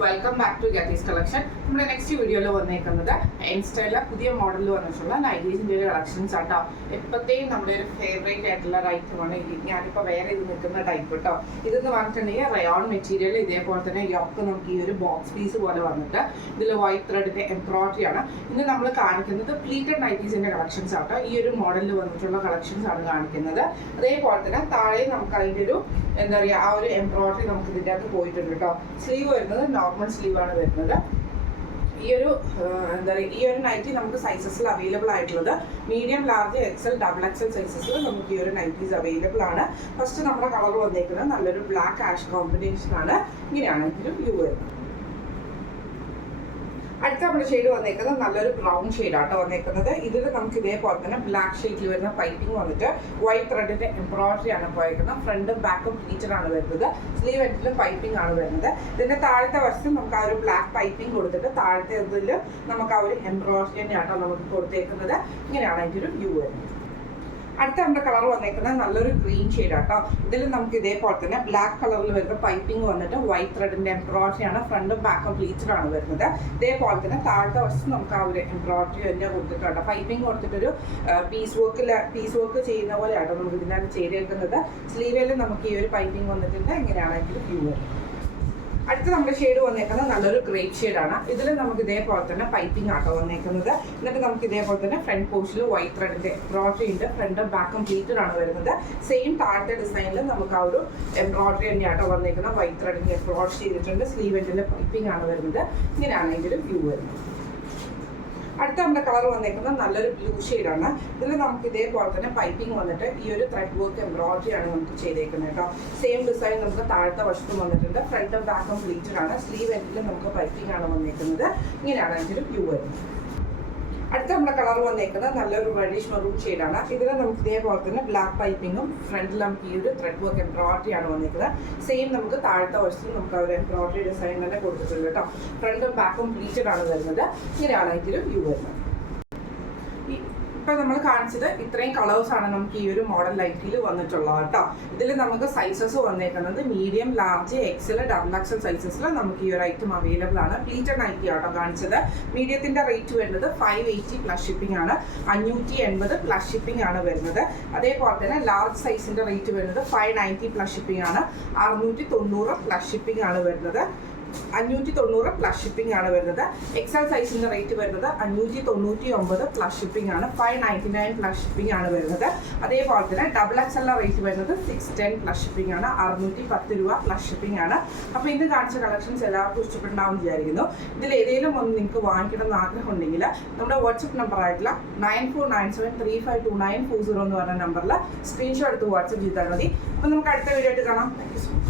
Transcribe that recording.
Welcome back to ഗാറ്റീസ് collection. നമ്മുടെ next വീഡിയോയിൽ വന്നേക്കുന്നത് സ്റ്റൈലിലെ പുതിയ മോഡലിൽ വന്നിട്ടുള്ള നൈറ്റീസിൻ്റെ ഒരു കളക്ഷൻസ് ആട്ടോ. എപ്പോഴത്തെയും നമ്മുടെ ഒരു ഫേവറേറ്റ് ആയിട്ടുള്ള ഒരു ഐറ്റമാണ് ഇത്. ഞാനിപ്പോൾ വേറെ ഇത് നിൽക്കുന്ന ടൈപ്പ് കേട്ടോ. ഇതെന്ന് പറഞ്ഞിട്ടുണ്ടെങ്കിൽ റയോൺ മെറ്റീരിയൽ, ഇതേപോലെ തന്നെ യോക്ക് നമുക്ക് ഈ ഒരു ബോക്സ് പീസ് പോലെ വന്നിട്ട് ഇതിൽ വൈറ്റ് ത്രെഡിൻ്റെ എംബ്രോയിഡറി ആണ്. ഇന്ന് നമ്മൾ കാണിക്കുന്നത് പ്ലീറ്റഡ് നൈറ്റീസിൻ്റെ കളക്ഷൻസ് ആട്ടോ. ഈ ഒരു മോഡലിൽ വന്നിട്ടുള്ള കളക്ഷൻസ് ആണ് കാണിക്കുന്നത്. അതേപോലെ തന്നെ താഴെ നമുക്ക് അതിൻ്റെ ഒരു എന്താ പറയുക, ആ ഒരു എംബ്രോയിഡറി നമുക്ക് ഇതിൻ്റെ അകത്ത് പോയിട്ടുണ്ട് കേട്ടോ. സ്ലീവ് വരുന്നത് നോർമൽ സ്ലീവാണ് വരുന്നത്. ഈ ഒരു എന്താ പറയുക, ഈ ഒരു നൈറ്റി നമുക്ക് സൈസസിൽ അവൈലബിൾ ആയിട്ടുള്ളത് medium, large, XL, double XL സൈസസിൽ നമുക്ക് ഈ ഒരു നൈറ്റീസ് അവൈലബിൾ ആണ്. ഫസ്റ്റ് നമ്മുടെ കളർ വന്നേക്കുന്നത് നല്ലൊരു ബ്ലാക്ക് ആഷ് കോമ്പിനേഷൻ ആണ്. ഇങ്ങനെയാണ് ഇതിൻ്റെ വ്യൂ വരുന്നത്. അടുത്ത നമ്മുടെ ഷെയ്ഡ് വന്നേക്കുന്നത് നല്ലൊരു ബ്രൗൺ ഷെയ്ഡാട്ടോ വന്നേക്കുന്നത്. ഇതിൽ നമുക്ക് ഇതേപോലെ തന്നെ ബ്ലാക്ക് ഷെയ്ഡിൽ വരുന്ന പൈപ്പിംഗ് വന്നിട്ട് വൈറ്റ് ത്രെഡിന്റെ എംബ്രോയിഡറി ആണ് പോയേക്കുന്നത്. ഫ്രണ്ടും ബാക്കും പ്ലീറ്റഡ് ആണ് വരുന്നത്. സ്ലീവ് എൻഡിലും പൈപ്പിംഗ് ആണ് വരുന്നത്. ഇതിന്റെ താഴത്തെ വശത്ത് നമുക്ക് ആ ഒരു ബ്ലാക്ക് പൈപ്പിംഗ് കൊടുത്തിട്ട് താഴത്തെ ഇതിൽ നമുക്ക് ആ ഒരു എംബ്രോയിഡറി തന്നെയാട്ടോ നമുക്ക് കൊടുത്തേക്കുന്നത്. ഇങ്ങനെയാണ് അതിൻ്റെ ഒരു വ്യൂ വരുന്നത്. അടുത്ത നമ്മുടെ കളർ വന്നേക്കുന്നത് നല്ലൊരു ഗ്രീൻ ഷെയ്ഡാട്ടോ. ഇതിൽ നമുക്ക് ഇതേപോലെ തന്നെ ബ്ലാക്ക് കളറിൽ വരുന്ന പൈപ്പിംഗ് വന്നിട്ട് വൈറ്റ് ത്രെഡിന്റെ എംബ്രോയിഡറി ആണ്. ഫ്രണ്ടും ബാക്കും പ്ലീറ്റഡ് ആണ് വരുന്നത്. ഇതേപോലെ തന്നെ താഴത്തെ വശത്ത് നമുക്ക് ആ ഒരു എംബ്രോയിഡറി തന്നെ കൊടുത്തിട്ടുണ്ട്. പൈപ്പിംഗ് കൊടുത്തിട്ടൊരു പീസ് വർക്ക് ചെയ്യുന്ന പോലെയാട്ടോ നമുക്ക് ഇതിനകത്ത് ചെയ്തേക്കുന്നത്. സ്ലീവിൽ നമുക്ക് ഈ ഒരു പൈപ്പിംഗ് വന്നിട്ടുണ്ട്. ഇങ്ങനെയാണ് അതിൻ്റെ വ്യൂ വരുന്നത്. അടുത്ത നമ്മുടെ ഷെയ്ഡ് വന്നേക്കുന്നത് നല്ലൊരു ഗ്രേപ്പ് ഷെയ്ഡാണ്. ഇതിൽ നമുക്ക് ഇതേപോലെ തന്നെ പൈപ്പിംഗ് ആട്ടോ വന്നേക്കുന്നത്. എന്നിട്ട് നമുക്ക് ഇതേപോലെ തന്നെ ഫ്രണ്ട് പോർഷനിൽ വൈറ്റ് ത്രെഡിന്റെ എംബ്രോയിഡറി ഉണ്ട്. ഫ്രണ്ടും ബാക്കും പ്ലീറ്റഡ് ആണ് വരുന്നത്. സെയിം താഴത്തെ ഡിസൈനിൽ നമുക്ക് ആ ഒരു എംബ്രോയിഡറി തന്നെയാട്ടോ വന്നേക്കുന്നത്. വൈറ്റ് ത്രെഡിന്റെ എംബ്രോയിഡറി ചെയ്തിട്ടുണ്ട്. സ്ലീവ് എൻഡിലെ പൈപ്പിംഗ് ആണ് വരുന്നത്. ഇങ്ങനെയാണ് അതിൻ്റെ ഒരു വ്യൂ വരുന്നത്. അടുത്ത നമ്മുടെ കളർ വന്നേക്കുന്നത് നല്ലൊരു ബ്ലൂ ഷെയ്ഡാണ്. ഇതിൽ നമുക്ക് ഇതേപോലെ തന്നെ പൈപ്പിംഗ് വന്നിട്ട് ഈ ഒരു ത്രെഡ് വർക്ക് എംബ്രോയിഡറി ആണ് നമുക്ക് ചെയ്തേക്കുന്നത് കേട്ടോ. സെയിം ഡിസൈൻ നമുക്ക് താഴത്തെ വശത്തും വന്നിട്ടുണ്ട്. ഫ്രണ്ടും ബാക്കും പ്ലീറ്റഡ് ആണ്. സ്ലീവ് എൻഡിലും നമുക്ക് പൈപ്പിംഗ് ആണ് വന്നേക്കുന്നത്. ഇങ്ങനെയാണ് അതിൻ്റെ ഒരു വ്യൂ വരുന്നത്. അടുത്ത നമ്മുടെ കളർ വന്നേക്കുന്നത് നല്ലൊരു റെഡിഷ് മെറൂൺ ഷെയ്ഡാണ്. ഇതിൽ നമുക്ക് ഇതേപോലെ തന്നെ ബ്ലാക്ക് പൈപ്പിങ്ങും ഫ്രണ്ടിൽ നമുക്ക് ഈ ഒരു ത്രെഡ് വർക്ക് എംബ്രോയിഡറി ആണ് വന്നിരിക്കുന്നത്. സെയിം നമുക്ക് താഴത്തെ വശത്തും നമുക്ക് ആ ഒരു എംബ്രോയിഡറി ഡിസൈൻ തന്നെ കൊടുത്തിട്ടുണ്ട് കേട്ടോ. ഫ്രണ്ടും ബാക്കും പ്ലീറ്റഡ് ആണ് വരുന്നത്. ഇങ്ങനെയാണ് ഇതിൽ വ്യൂ വരുന്നത്. ഇപ്പം നമ്മൾ കാണിച്ചത് ഇത്രയും കളേഴ്സാണ് നമുക്ക് ഈ ഒരു മോഡൽ ലൈറ്റിൽ വന്നിട്ടുള്ളത് കേട്ടോ. ഇതിൽ നമുക്ക് സൈസസ് വന്നേക്കുന്നത് medium, large, XL, double XL സൈസസിൽ നമുക്ക് ഈ ഒരു ഐറ്റം അവൈലബിൾ ആണ്. പ്ലീറ്റഡ് നൈറ്റി ആട്ടോ കാണിച്ചത്. മീഡിയത്തിൻ്റെ റേറ്റ് വരുന്നത് 580 പ്ലസ് ഷിപ്പിംഗ് ആണ്. 580 പ്ലസ് ഷിപ്പിംഗ് ആണ് വരുന്നത്. അതേപോലെ തന്നെ ലാർജ് സൈസിൻ്റെ റേറ്റ് വരുന്നത് 590 പ്ലസ് ഷിപ്പിംഗ് ആണ്. 690 പ്ലസ് ഷിപ്പിംഗ് ആണ് വരുന്നത്. 590 പ്ലസ് ഷിപ്പിംഗ് ആണ് വരുന്നത്. എക്സൽ സൈസിന്റെ റേറ്റ് വരുന്നത് 599 പ്ലസ് ഷിപ്പിംഗ് ആണ്. 599 പ്ലസ് ഷിപ്പിംഗ് ആണ് വരുന്നത്. അതേപോലെ തന്നെ ഡബിൾ എക്സലിന്റെ റേറ്റ് വരുന്നത് 610 പ്ലസ് ഷിപ്പിംഗ് ആണ്. 610 രൂപ പ്ലസ് ഷിപ്പിംഗ് ആണ്. അപ്പോൾ ഇന്ന് കാണിച്ച കളക്ഷൻസ് എല്ലാവർക്കും ഇഷ്ടപ്പെട്ടുണ്ടാവും വിചാരിക്കുന്നു. ഇതിൽ ഏതെങ്കിലും ഒന്ന് നിങ്ങൾക്ക് വാങ്ങിക്കണം എന്ന് ആഗ്രഹം ഉണ്ടെങ്കിൽ നമ്മുടെ വാട്സപ്പ് നമ്പർ ആയിട്ടുള്ള 9497352940 എന്ന് പറഞ്ഞ നമ്പറിൽ സ്ക്രീൻഷോട്ട് എടുത്ത് വാട്സപ്പ് ചെയ്താൽ മതി. അപ്പോൾ നമുക്ക് അടുത്ത വീഡിയോ ആയിട്ട് കാണാം. Thank you so much.